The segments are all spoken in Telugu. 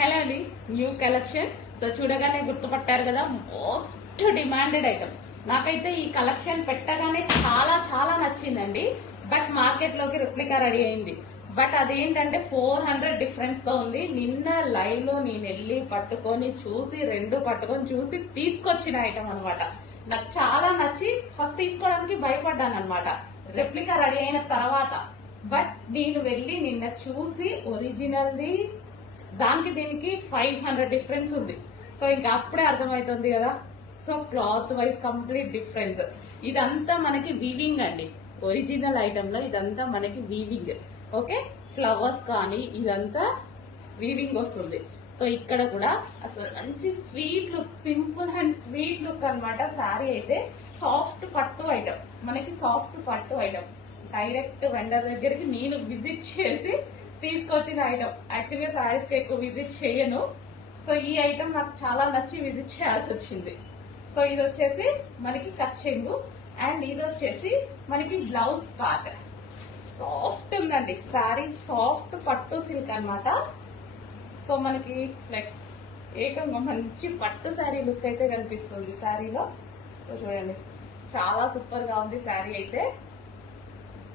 హలో అండి న్యూ కలెక్షన్ సో చూడగానే గుర్తుపట్టారు కదా మోస్ట్ డిమాండెడ్ ఐటమ్ నాకైతే ఈ కలెక్షన్ పెట్టగానే చాలా చాలా నచ్చిందండి బట్ మార్కెట్లోకి రిప్లికా రెడీ అయింది బట్ అదేంటంటే ఫోర్ హండ్రెడ్ డిఫరెన్స్తో ఉంది నిన్న లో నేను వెళ్ళి పట్టుకొని చూసి రెండు పట్టుకొని చూసి తీసుకొచ్చిన ఐటమ్ అనమాట నాకు చాలా నచ్చి ఫస్ట్ తీసుకోవడానికి భయపడ్డాను అనమాట రెప్లికా రెడీ అయిన తర్వాత బట్ నేను వెళ్ళి నిన్న చూసి ఒరిజినల్ది దానికి దీనికి ఫైవ్ హండ్రెడ్ డిఫరెన్స్ ఉంది సో ఇంకా అప్పుడే అర్థమవుతుంది కదా so cloth wise complete difference ఇదంతా మనకి వీవింగ్ అండి ఒరిజినల్ ఐటెంలో ఇదంతా మనకి వీవింగ్ ఓకే ఫ్లవర్స్ కానీ ఇదంతా వీవింగ్ వస్తుంది సో ఇక్కడ కూడా అసలు మంచి sweet look simple and sweet look అనమాట శారీ అయితే సాఫ్ట్ పట్టు ఐటమ్ మనకి సాఫ్ట్ పట్టు ఐటమ్ డైరెక్ట్ వెండర్ దగ్గరికి నేను విజిట్ చేసి తీసుకొచ్చిన ఐటమ్ యాక్చువల్గా సారీస్ ఎక్కువ విజిట్ చేయను సో ఈ ఐటమ్ నాకు చాలా నచ్చి విజిట్ చేయాల్సి వచ్చింది సో ఇది వచ్చేసి మనకి కచ్చింగు అండ్ ఇది వచ్చేసి మనకి బ్లౌజ్ పార్ట్ సాఫ్ట్ ఉందండి శారీ సాఫ్ట్ పట్టు సిల్క్ అనమాట సో మనకి లైక్ ఏకంగా మంచి పట్టు శారీ లుక్ అయితే కనిపిస్తుంది శారీలో సో చూడండి చాలా సూపర్గా ఉంది శారీ అయితే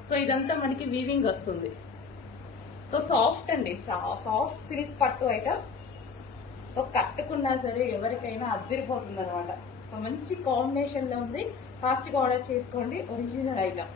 సో ఇదంతా మనకి వీవింగ్ వస్తుంది సో సాఫ్ట్ అండి సాఫ్ట్ సిల్క్ పట్టు అయితే సో కట్టుకున్నా సరే ఎవరికైనా అద్దరిపోతుంది అనమాట సో మంచి కాంబినేషన్ లో ఉంది ఫాస్ట్ గా ఆర్డర్ చేసుకోండి ఒరిజినల్ ఐటమ్